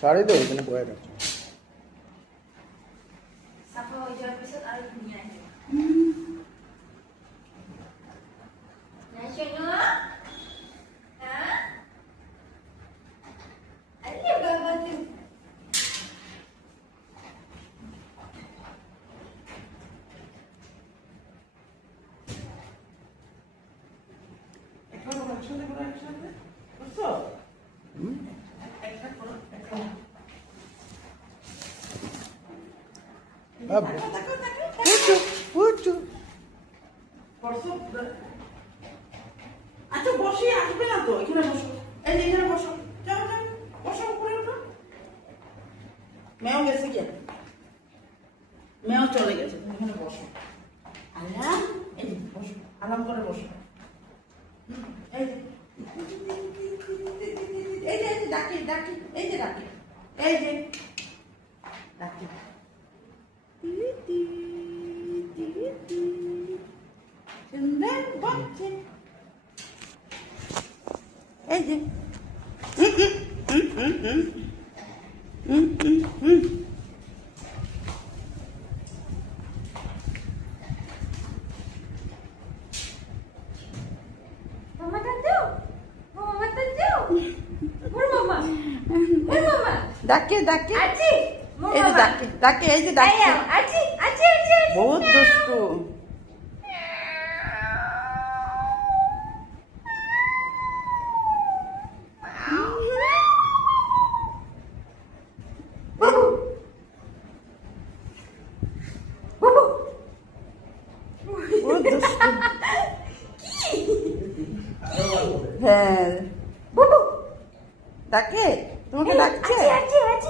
শাড়ি তো এখানে পরে রাখছো। চাফা হৈ যোৱাৰ পিছত আৰু ধুনীয়া আহিব। নাই শোনো? হা? আরে বাবা তুমি। এখন একসাথে করে একসাথে বুঝছো? একটা করো একটা। আচ্ছা বসে আসবে না তো, এখানে বসো, এই যে এখানে বসো, যাও যাও বসো, উপরে উঠো। মেয়েও গেছে কি? মেয়েও চলে গেছে, তুমি এখানে বসো। আল্লাহ, এই যে বসো, আরাম করে বসো। এই যে এই যে ডাকি ডাকি, এই যে ডাকি, এই যে ডাকি। সুন্দর বাচ্চা, এই যে মামা দাদু, মামা দাদু, ওর মামা, ওর মামা, ডাকে ডাকে, আছি, এই যে ডাকে ডাকে, এই যে ডাকে, আছি, আছি, আছি, বহুত দুষ্টু। বহুত দুষ্টু। হ্যাঁ, বুবু ডাকে, তোমাকে ডাকছে। আছি, আছি,